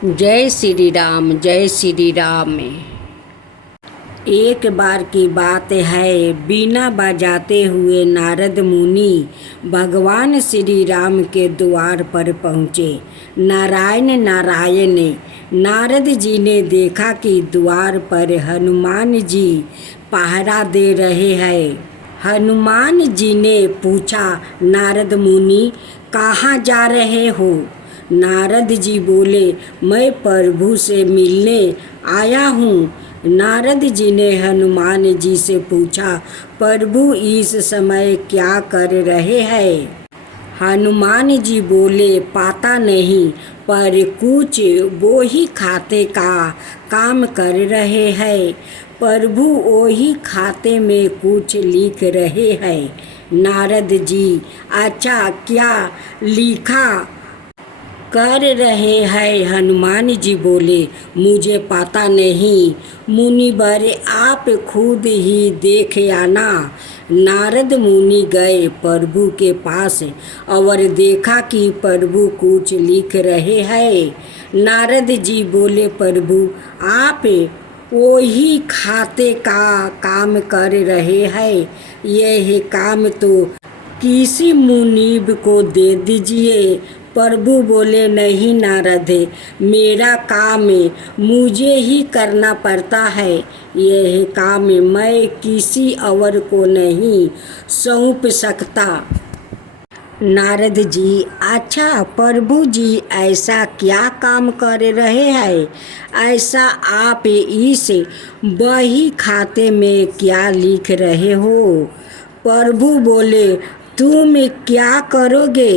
जय श्री राम, जय श्री राम। एक बार की बात है, बीना बजाते हुए नारद मुनि भगवान श्री राम के द्वार पर पहुँचे। नारायण नारायण। नारद जी ने देखा कि द्वार पर हनुमान जी पहरा दे रहे हैं। हनुमान जी ने पूछा, नारद मुनि कहाँ जा रहे हो? नारद जी बोले, मैं प्रभु से मिलने आया हूँ। नारद जी ने हनुमान जी से पूछा, प्रभु इस समय क्या कर रहे हैं? हनुमान जी बोले, पता नहीं, पर कुछ वो ही खाते का काम कर रहे हैं। प्रभु वही खाते में कुछ लिख रहे हैं। नारद जी, अच्छा, क्या लिखा कर रहे हैं? हनुमान जी बोले, मुझे पता नहीं, मुनिवर आप खुद ही देख आना। नारद मुनि गए प्रभु के पास और देखा कि प्रभु कुछ लिख रहे हैं। नारद जी बोले, प्रभु आप वही खाते का काम कर रहे हैं। यह काम तो किसी मुनीब को दे दीजिए। प्रभु बोले, नहीं नारद, मेरा काम मुझे ही करना पड़ता है। यह काम मैं किसी और को नहीं सौंप सकता। नारद जी, अच्छा प्रभु जी ऐसा क्या काम कर रहे हैं? ऐसा आप इस बही खाते में क्या लिख रहे हो? प्रभु बोले, तुम क्या करोगे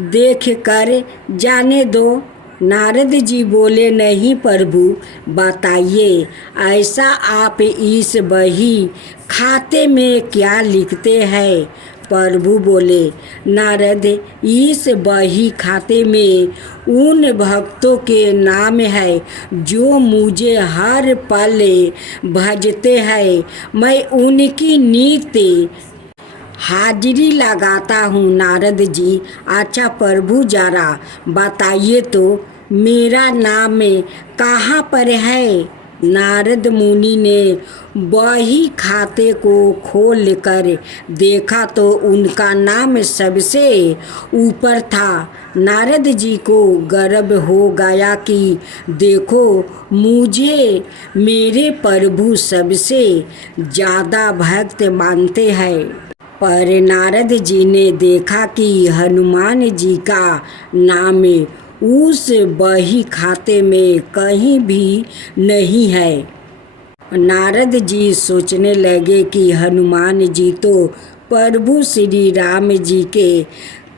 देख कर जाने दो। नारद जी बोले, नहीं प्रभु, बताइए ऐसा आप इस बही खाते में क्या लिखते हैं? प्रभु बोले, नारद, इस बही खाते में उन भक्तों के नाम है जो मुझे हर पल भजते हैं। मैं उनकी नित्य हाजिरी लगाता हूँ। नारद जी, अच्छा प्रभु जरा बताइए तो मेरा नाम कहाँ पर है? नारद मुनि ने बही खाते को खोल कर देखा तो उनका नाम सबसे ऊपर था। नारद जी को गर्व हो गया कि देखो, मुझे मेरे प्रभु सबसे ज़्यादा भक्त मानते हैं। पर नारद जी ने देखा कि हनुमान जी का नाम उस बही खाते में कहीं भी नहीं है। नारद जी सोचने लगे कि हनुमान जी तो प्रभु श्री राम जी के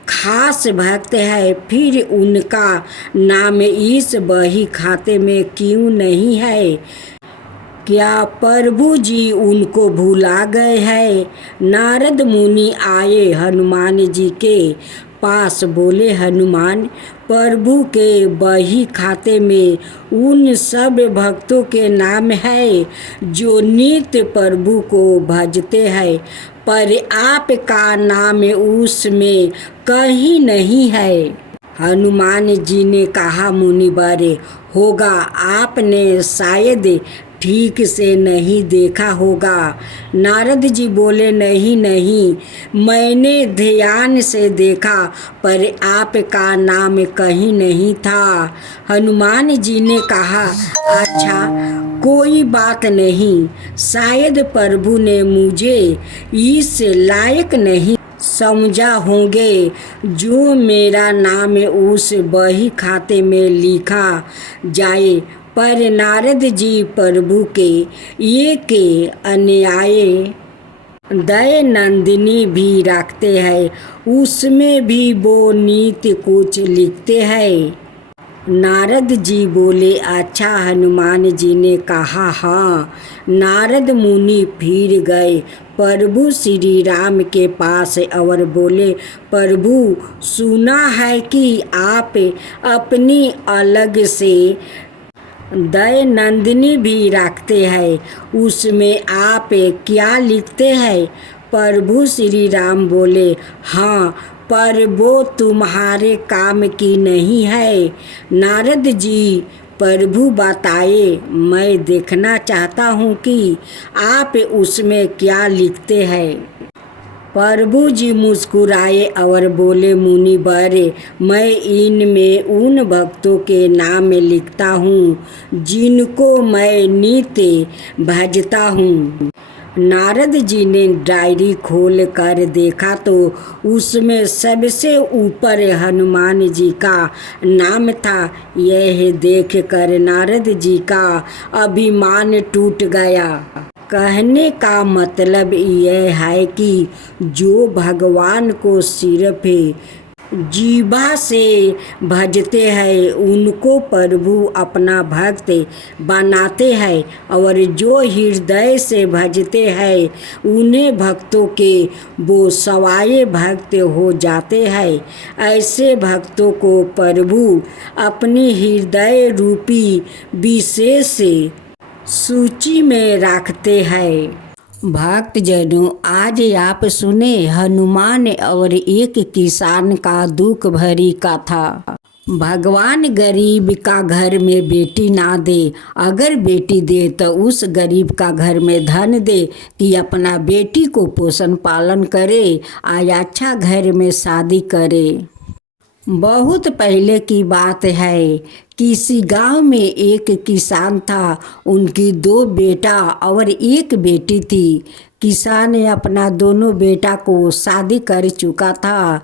खास भक्त है, फिर उनका नाम इस बही खाते में क्यों नहीं है? क्या प्रभु जी उनको भुला गए हैं? नारद मुनि आए हनुमान जी के पास। बोले, हनुमान, प्रभु के बही खाते में उन सब भक्तों के नाम है जो नित्य प्रभु को भजते हैं, पर आपका नाम उसमें कहीं नहीं है। हनुमान जी ने कहा, मुनिवर, होगा आपने शायद ठीक से नहीं देखा होगा। नारद जी बोले, नहीं नहीं, मैंने ध्यान से देखा, पर आपका नाम कहीं नहीं था। हनुमान जी ने कहा, अच्छा कोई बात नहीं, शायद प्रभु ने मुझे इस लायक नहीं समझा होंगे जो मेरा नाम उस बही खाते में लिखा जाए। पर नारद जी प्रभु के एक अन्याय दया नंदिनी भी रखते हैं, उसमें भी वो नीति कुछ लिखते हैं। नारद जी बोले, अच्छा। हनुमान जी ने कहा, हाँ। नारद मुनि फिर गए प्रभु श्री राम के पास और बोले, प्रभु सुना है कि आप अपनी अलग से दया नंदिनी भी रखते हैं, उसमें आप क्या लिखते हैं? प्रभु श्री राम बोले, हाँ, पर वो तुम्हारे काम की नहीं है। नारद जी, प्रभु बताए, मैं देखना चाहता हूँ कि आप उसमें क्या लिखते हैं। प्रभु जी मुस्कुराए और बोले, मुनिवर, मैं इनमें उन भक्तों के नाम लिखता हूँ जिनको मैं नित्य भजता हूँ। नारद जी ने डायरी खोल कर देखा तो उसमें सबसे ऊपर हनुमान जी का नाम था। यह देखकर नारद जी का अभिमान टूट गया। कहने का मतलब यह है कि जो भगवान को सिर्फ जीभा से भजते हैं उनको प्रभु अपना भक्त बनाते हैं, और जो हृदय से भजते हैं उन्हें भक्तों के वो सवाए भक्त हो जाते हैं। ऐसे भक्तों को प्रभु अपनी हृदय रूपी विशेष सूची में रखते हैं। भक्तजनों, आज आप सुने हनुमान और एक किसान का दुख भरी कथा। भगवान गरीब का घर में बेटी ना दे, अगर बेटी दे तो उस गरीब का घर में धन दे कि अपना बेटी को पोषण पालन करे, या अच्छा घर में शादी करे। बहुत पहले की बात है, किसी गांव में एक किसान था। उनकी 2 बेटा और 1 बेटी थी। किसान ने अपना दोनों बेटा को शादी कर चुका था।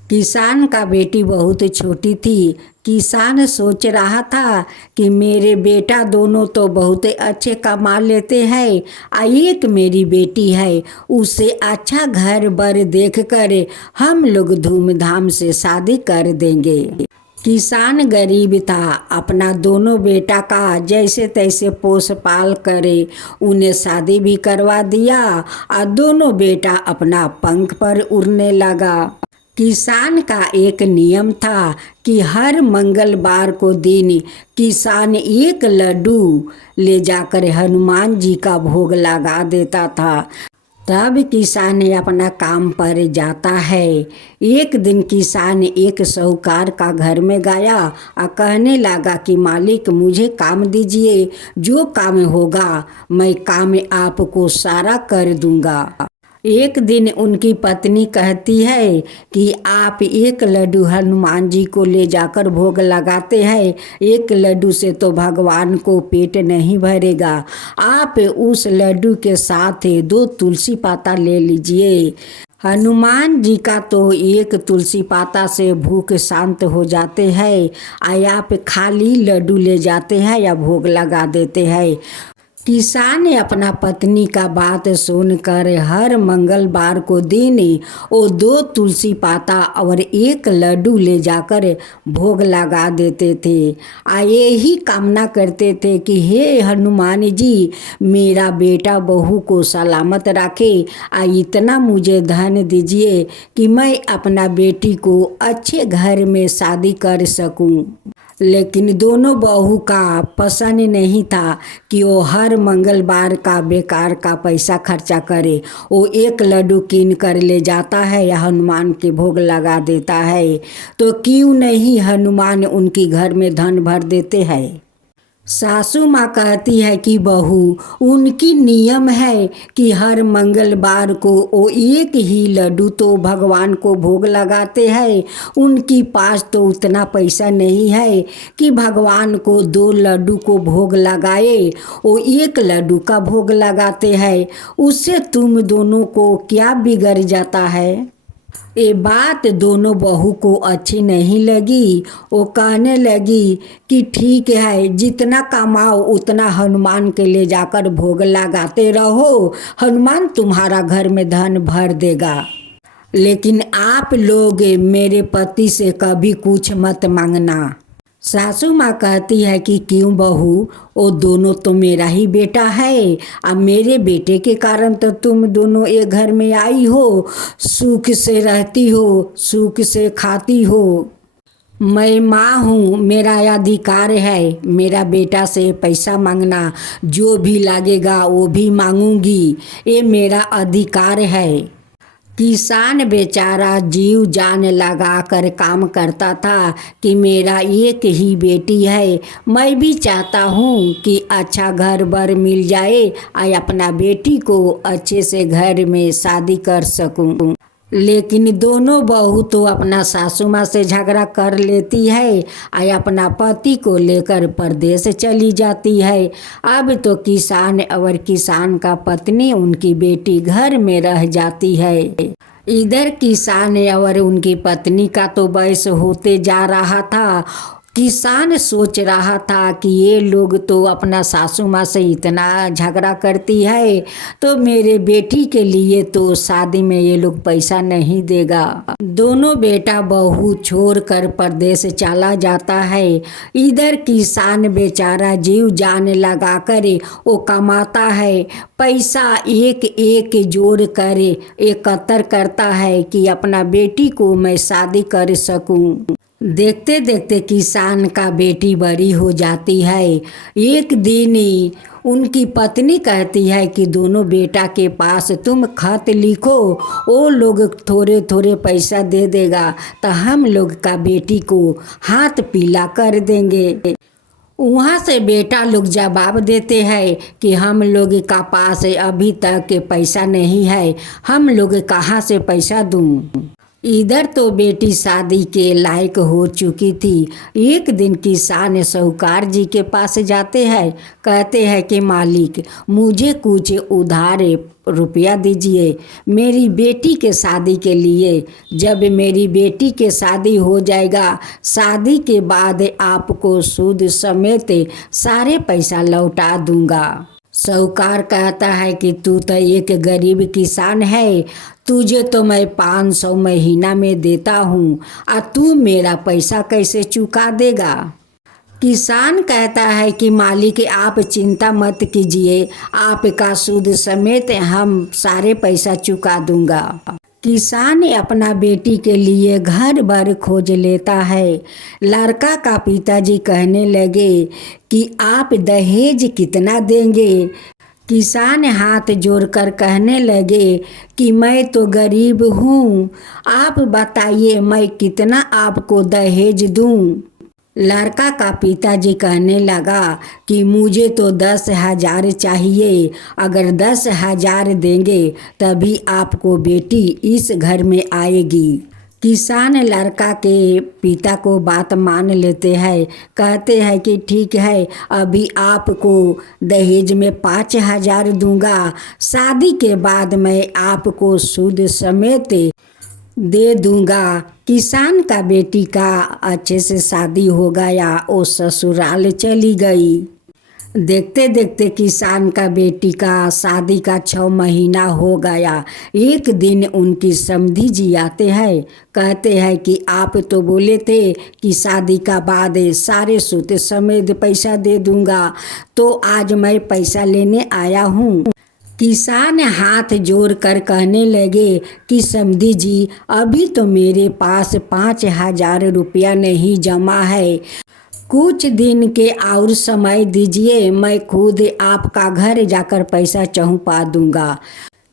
किसान का बेटी बहुत छोटी थी। किसान सोच रहा था कि मेरे बेटा दोनों तो बहुत अच्छे कमा लेते हैं, एक मेरी बेटी है, उसे अच्छा घर बर देख कर हम लोग धूमधाम से शादी कर देंगे। किसान गरीब था, अपना दोनों बेटा का जैसे तैसे पोस पाल करे उन्हें शादी भी करवा दिया, और दोनों बेटा अपना पंख पर उड़ने लगा। किसान का एक नियम था कि हर मंगलवार को दिन किसान 1 लड्डू ले जाकर हनुमान जी का भोग लगा देता था। तब किसान अपना काम पर जाता है। एक दिन किसान एक साहूकार का घर में गया और कहने लगा कि मालिक, मुझे काम दीजिए, जो काम होगा मैं काम आपको सारा कर दूंगा। एक दिन उनकी पत्नी कहती है कि आप 1 लड्डू हनुमान जी को ले जाकर भोग लगाते हैं, 1 लड्डू से तो भगवान को पेट नहीं भरेगा। आप उस लड्डू के साथ 2 तुलसी पाता ले लीजिए। हनुमान जी का तो 1 तुलसी पाता से भूख शांत हो जाते हैं, आप खाली लड्डू ले जाते हैं या भोग लगा देते हैं। किसान ने अपना पत्नी का बात सुनकर हर मंगलवार को दिन वो 2 तुलसी पाता और 1 लड्डू ले जाकर भोग लगा देते थे। यही कामना करते थे कि हे हनुमान जी, मेरा बेटा बहू को सलामत रखे, इतना मुझे धन दीजिए कि मैं अपना बेटी को अच्छे घर में शादी कर सकूं। लेकिन दोनों बहू का पसंद नहीं था कि वो हर मंगलवार का बेकार का पैसा खर्चा करे। वो 1 लड्डू कीन कर ले जाता है या हनुमान के भोग लगा देता है, तो क्यों नहीं हनुमान उनकी घर में धन भर देते हैं। सासू माँ कहती है कि बहू, उनकी नियम है कि हर मंगलवार को वो 1 ही लड्डू तो भगवान को भोग लगाते हैं। उनकी पास तो उतना पैसा नहीं है कि भगवान को 2 लड्डू को भोग लगाए, वो 1 लड्डू का भोग लगाते हैं। उससे तुम दोनों को क्या बिगड़ जाता है। ये बात दोनों बहू को अच्छी नहीं लगी। वो कहने लगी कि ठीक है, जितना कमाओ उतना हनुमान के ले जाकर भोग लगाते रहो, हनुमान तुम्हारा घर में धन भर देगा। लेकिन आप लोग मेरे पति से कभी कुछ मत मांगना। सासू माँ कहती है कि क्यों बहू, वो दोनों तो मेरा ही बेटा है, अब मेरे बेटे के कारण तो तुम दोनों एक घर में आई हो, सुख से रहती हो, सुख से खाती हो। मैं माँ हूँ, मेरा अधिकार है मेरा बेटा से पैसा मांगना, जो भी लगेगा वो भी मांगूंगी, ये मेरा अधिकार है। किसान बेचारा जीव जान लगा कर काम करता था कि मेरा एक ही बेटी है, मैं भी चाहता हूँ कि अच्छा घर बर मिल जाए और अपना बेटी को अच्छे से घर में शादी कर सकूँ। लेकिन दोनों बहू तो अपना सासू माँ से झगड़ा कर लेती है और अपना पति को लेकर परदेश चली जाती है। अब तो किसान और किसान का पत्नी उनकी बेटी घर में रह जाती है। इधर किसान और उनकी पत्नी का तो बयस होते जा रहा था। किसान सोच रहा था कि ये लोग तो अपना सासू माँ से इतना झगड़ा करती है तो मेरे बेटी के लिए तो शादी में ये लोग पैसा नहीं देगा। दोनों बेटा बहू छोड़ कर परदेश चला जाता है। इधर किसान बेचारा जीव जान लगा कर वो कमाता है, पैसा एक एक जोड़ कर एकत्र करता है कि अपना बेटी को मैं शादी कर सकूं। देखते देखते किसान का बेटी बड़ी हो जाती है। एक दिन ही उनकी पत्नी कहती है कि दोनों बेटा के पास तुम खत लिखो, वो लोग थोड़े थोड़े पैसा दे देगा तो हम लोग का बेटी को हाथ पीला कर देंगे। वहाँ से बेटा लोग जवाब देते हैं कि हम लोग का पास अभी तक पैसा नहीं है, हम लोग कहाँ से पैसा दूँ। इधर तो बेटी शादी के लायक हो चुकी थी। एक दिन किसान साहूकार जी के पास जाते हैं, कहते हैं कि मालिक मुझे कुछ उधार रुपया दीजिए मेरी बेटी के शादी के लिए। जब मेरी बेटी के शादी हो जाएगा, शादी के बाद आपको सूद समेत सारे पैसा लौटा दूंगा। साहूकार कहता है कि तू तो एक गरीब किसान है, तुझे तो मैं 500 महीना में देता हूँ और तू मेरा पैसा कैसे चुका देगा। किसान कहता है कि मालिक आप चिंता मत कीजिए, आपका सूद समेत हम सारे पैसा चुका दूंगा। किसान अपना बेटी के लिए घर भर खोज लेता है। लड़का का पिताजी कहने लगे कि आप दहेज कितना देंगे। किसान हाथ जोड़कर कहने लगे कि मैं तो गरीब हूँ, आप बताइए मैं कितना आपको दहेज दूँ। लड़का का पिताजी कहने लगा कि मुझे तो 10,000 चाहिए, अगर 10,000 देंगे तभी आपको बेटी इस घर में आएगी। किसान लड़का के पिता को बात मान लेते हैं, कहते हैं कि ठीक है अभी आपको दहेज में 5,000 दूंगा, शादी के बाद मैं आपको सूद समेत दे दूंगा। किसान का बेटी का अच्छे से शादी हो गया, वो ससुराल चली गई। देखते देखते किसान का बेटी का शादी का 6 महीना हो गया। एक दिन उनकी समधी जी आते हैं, कहते हैं कि आप तो बोले थे कि शादी का बाद सारे सूद समेत पैसा दे दूंगा, तो आज मैं पैसा लेने आया हूँ। किसान हाथ जोड़कर कहने लगे कि समधी जी अभी तो मेरे पास 5,000 रुपया नहीं जमा है, कुछ दिन के और समय दीजिए, मैं खुद आपका घर जाकर पैसा चहुपा दूंगा।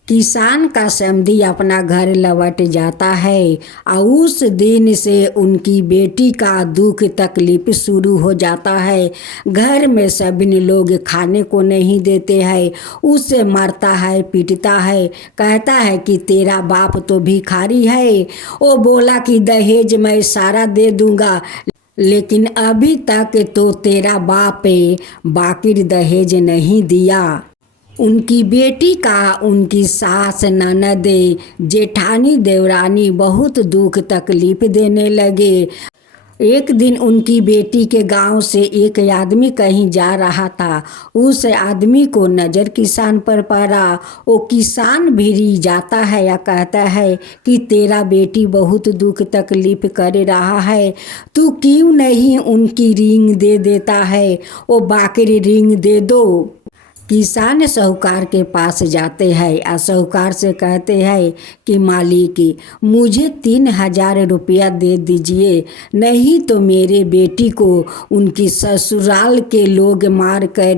किसान का समधी अपना घर लौट जाता है और उस दिन से उनकी बेटी का दुख तकलीफ शुरू हो जाता है। घर में सभी लोग खाने को नहीं देते हैं, उससे मारता है पीटता है, कहता है कि तेरा बाप तो भिखारी है, वो बोला कि दहेज मैं सारा दे दूंगा, लेकिन अभी तक तो तेरा बाप बाकी दहेज नहीं दिया। उनकी बेटी का उनकी सास ननद जेठानी देवरानी बहुत दुख तकलीफ देने लगे। एक दिन उनकी बेटी के गांव से एक आदमी कहीं जा रहा था, उस आदमी को नज़र किसान पर पड़ा। वो किसान भिड़ी जाता है या कहता है कि तेरा बेटी बहुत दुख तकलीफ कर रहा है, तू क्यों नहीं उनकी रिंग दे देता है, वो बाकरी रिंग दे दो। किसान साहूकार के पास जाते हैं और साहूकार से कहते हैं कि मालिक मुझे 3,000 रुपया दे दीजिए, नहीं तो मेरे बेटी को उनकी ससुराल के लोग मार कर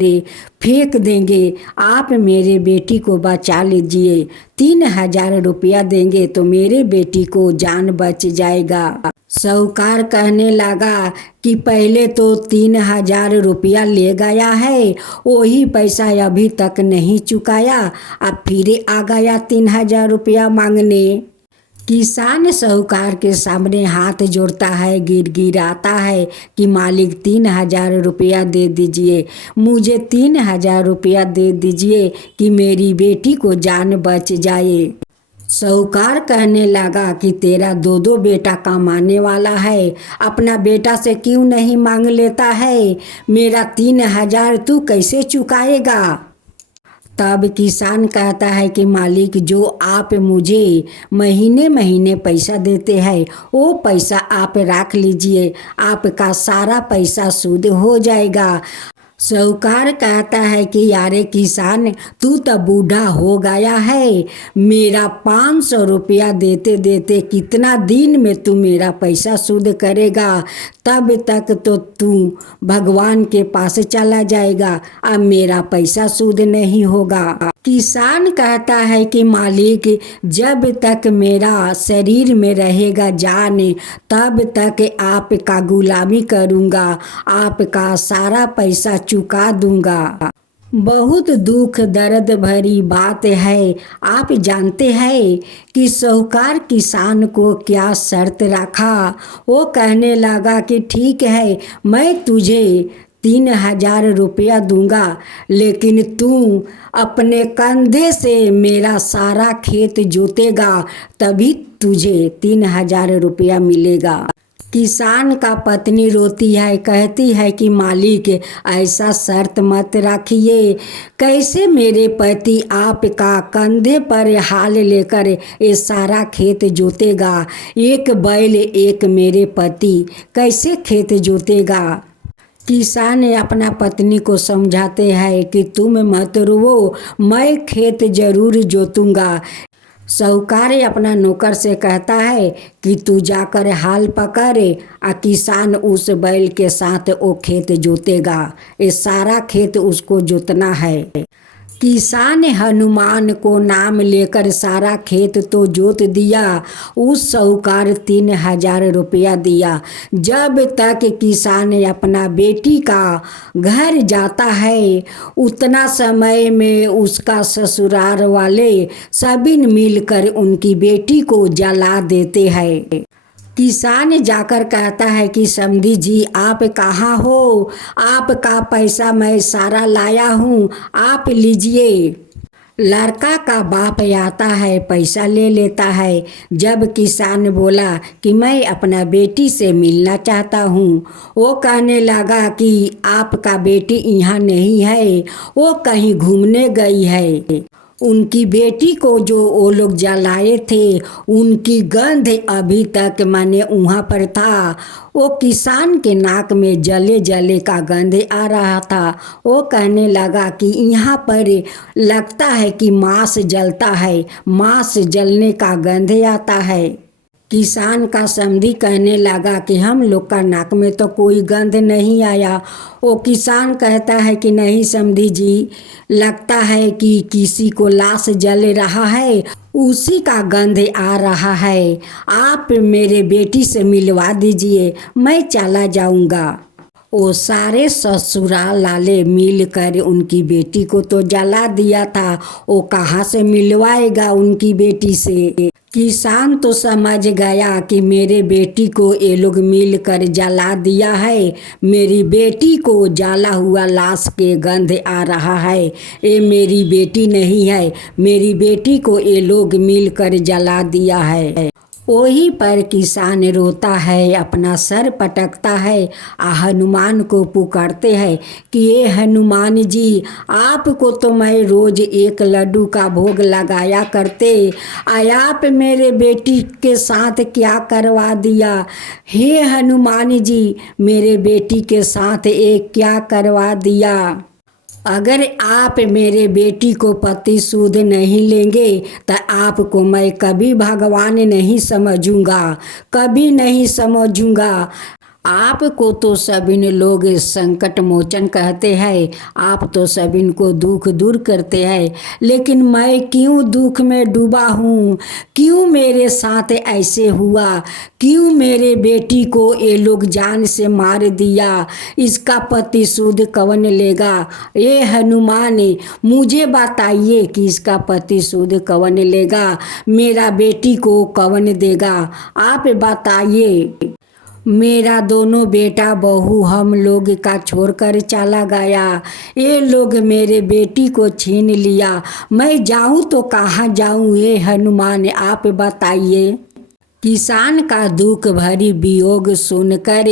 फेंक देंगे। आप मेरे बेटी को बचा लीजिए। 3,000 रुपया देंगे तो मेरे बेटी को जान बच जाएगा। साहूकार कहने लगा कि पहले तो 3,000 रुपया ले गया है, वही पैसा अभी तक नहीं चुकाया, अब फिर आ गया 3,000 रुपया मांगने। किसान साहूकार के सामने हाथ जोड़ता है, गिड़गिड़ाता है कि मालिक 3,000 रुपया दे दीजिए, मुझे 3,000 रुपया दे दीजिए कि मेरी बेटी को जान बच जाए। साहूकार कहने लगा कि तेरा 2 बेटा कमाने वाला है, अपना बेटा से क्यों नहीं मांग लेता है? मेरा 3,000 तू कैसे चुकाएगा? तब किसान कहता है कि मालिक जो आप मुझे महीने महीने पैसा देते हैं वो पैसा आप रख लीजिए, आपका सारा पैसा सूद हो जाएगा। साहूकार कहता है कि यारे किसान तू तो बूढ़ा हो गया है, मेरा 500 रुपया देते देते कितना दिन में तू मेरा पैसा सूद करेगा? तब तक तो तू भगवान के पास चला जाएगा, अब मेरा पैसा सूद नहीं होगा। किसान कहता है कि मालिक जब तक मेरा शरीर में रहेगा जान तब तक आपका गुलामी करूँगा, आपका सारा पैसा चुका दूंगा। बहुत दुख दर्द भरी बात है। आप जानते हैं कि साहूकार किसान को क्या शर्त रखा? वो कहने लगा कि ठीक है, मैं तुझे 3,000 रुपया दूंगा, लेकिन तू अपने कंधे से मेरा सारा खेत जोतेगा, तभी तुझे 3,000 रुपया मिलेगा। किसान का पत्नी रोती है, कहती है कि मालिक ऐसा शर्त मत रखिए, कैसे मेरे पति आपका कंधे पर हाल लेकर ये सारा खेत जोतेगा? एक बैल एक मेरे पति कैसे खेत जोतेगा? किसान अपना पत्नी को समझाते हैं कि तुम मत रोवो, मैं खेत जरूर जोतूंगा। साहूकार अपना नौकर से कहता है कि तू जाकर हाल पकड़, आ किसान उस बैल के साथ वो खेत जोतेगा। ये सारा खेत उसको जोतना है। किसान हनुमान को नाम लेकर सारा खेत तो जोत दिया, उस साहूकार 3,000 रुपया दिया। जब तक किसान अपना बेटी का घर जाता है उतना समय में उसका ससुराल वाले सभी मिलकर उनकी बेटी को जला देते हैं। किसान जाकर कहता है कि समधी जी आप कहाँ हो? आपका पैसा मैं सारा लाया हूँ, आप लीजिए। लड़का का बाप आता है, पैसा ले लेता है। जब किसान बोला कि मैं अपना बेटी से मिलना चाहता हूँ, वो कहने लगा कि आपका बेटी यहाँ नहीं है, वो कहीं घूमने गई है। उनकी बेटी को जो वो लोग जलाए थे उनकी गंध अभी तक माने वहाँ पर था। वो किसान के नाक में जले जले का गंध आ रहा था। वो कहने लगा कि यहाँ पर लगता है कि मांस जलता है, मांस जलने का गंध आता है। किसान का समधी कहने लगा कि हम लोग का नाक में तो कोई गंध नहीं आया। वो किसान कहता है कि नहीं समधी जी, लगता है कि किसी को लाश जल रहा है, उसी का गंध आ रहा है। आप मेरे बेटी से मिलवा दीजिए, मैं चला जाऊंगा। वो सारे ससुराल वाले मिलकर उनकी बेटी को तो जला दिया था, वो कहाँ से मिलवाएगा उनकी बेटी से? किसान तो समझ गया कि मेरे बेटी को ये लोग मिलकर जला दिया है, मेरी बेटी को जला हुआ लाश के गंध आ रहा है, ये मेरी बेटी नहीं है, मेरी बेटी को ये लोग मिलकर जला दिया है। वहीं पर किसान रोता है, अपना सर पटकता है, हनुमान को पुकारते हैं कि ये हनुमान जी, आपको तो मैं रोज एक लड्डू का भोग लगाया करते, आप मेरे बेटी के साथ क्या करवा दिया? हे हनुमान जी, मेरे बेटी के साथ एक क्या करवा दिया? अगर आप मेरे बेटी को पति सूद नहीं लेंगे तो आपको मैं कभी भगवान नहीं समझूंगा, कभी नहीं समझूंगा। आपको तो सभी लोग संकट मोचन कहते हैं, आप तो सभी को दुख दूर करते हैं, लेकिन मैं क्यों दुख में डूबा हूँ? क्यों मेरे साथ ऐसे हुआ? क्यों मेरे बेटी को ये लोग जान से मार दिया? इसका पति सूद कौन लेगा? ये हनुमान मुझे बताइए कि इसका पति सूद कौन लेगा? मेरा बेटी को कौन देगा? आप बताइए। मेरा दोनों बेटा बहू हम लोग का छोड़कर चला गया, ये लोग मेरे बेटी को छीन लिया, मैं जाऊं तो कहाँ जाऊं? ये हनुमान आप बताइए। किसान का दुख भरी वियोग सुनकर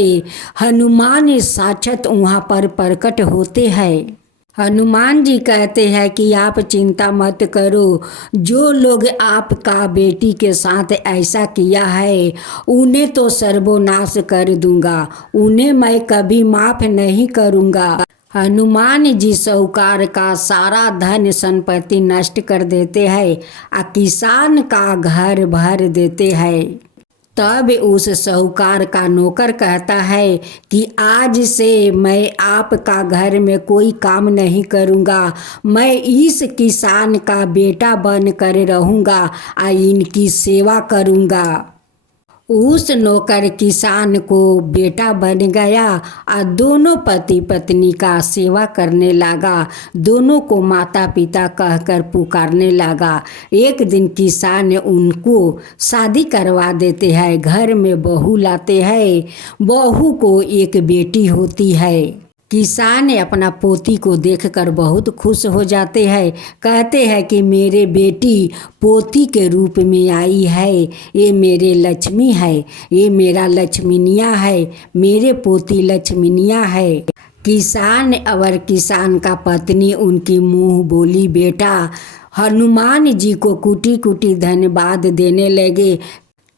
हनुमान साक्षात वहाँ पर प्रकट होते हैं। हनुमान जी कहते हैं कि आप चिंता मत करो, जो लोग आपका बेटी के साथ ऐसा किया है उन्हें तो सर्वनाश कर दूंगा, उन्हें मैं कभी माफ़ नहीं करूंगा। हनुमान जी साहूकार का सारा धन संपत्ति नष्ट कर देते हैं और किसान का घर भर देते हैं। तब उस साहूकार का नौकर कहता है कि आज से मैं आपका घर में कोई काम नहीं करूँगा, मैं इस किसान का बेटा बन कर रहूँगा और इनकी सेवा करूँगा। उस नौकर किसान को बेटा बन गया और दोनों पति पत्नी का सेवा करने लगा, दोनों को माता पिता कहकर पुकारने लगा। एक दिन किसान उनको शादी करवा देते हैं, घर में बहू लाते हैं, बहू को एक बेटी होती है। किसान अपना पोती को देखकर बहुत खुश हो जाते हैं, कहते हैं कि मेरे बेटी पोती के रूप में आई है, ये मेरे लक्ष्मी है, ये मेरा लक्ष्मीनिया है, मेरे पोती लक्ष्मीनिया है। किसान और किसान का पत्नी उनकी मुँह बोली बेटा हनुमान जी को कुटी कुटी धन्यवाद देने लगे।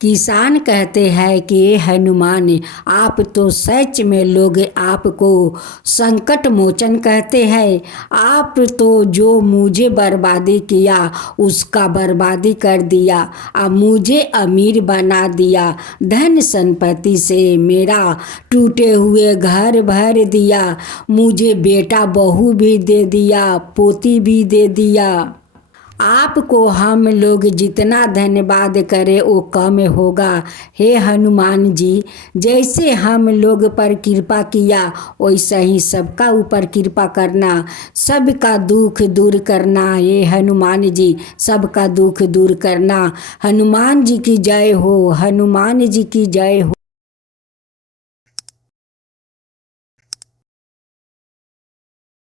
किसान कहते हैं कि हनुमान आप तो सच में लोग आपको संकट मोचन कहते हैं, आप तो जो मुझे बर्बादी किया उसका बर्बादी कर दिया और मुझे अमीर बना दिया, धन संपत्ति से मेरा टूटे हुए घर भर दिया, मुझे बेटा बहू भी दे दिया, पोती भी दे दिया। आपको हम लोग जितना धन्यवाद करें वो कम होगा। हे हनुमान जी, जैसे हम लोग पर कृपा किया वैसा ही सबका ऊपर कृपा करना, सबका दुख दूर करना। हे हनुमान जी, सबका दुख दूर करना। हनुमान जी की जय हो, हनुमान जी की जय हो।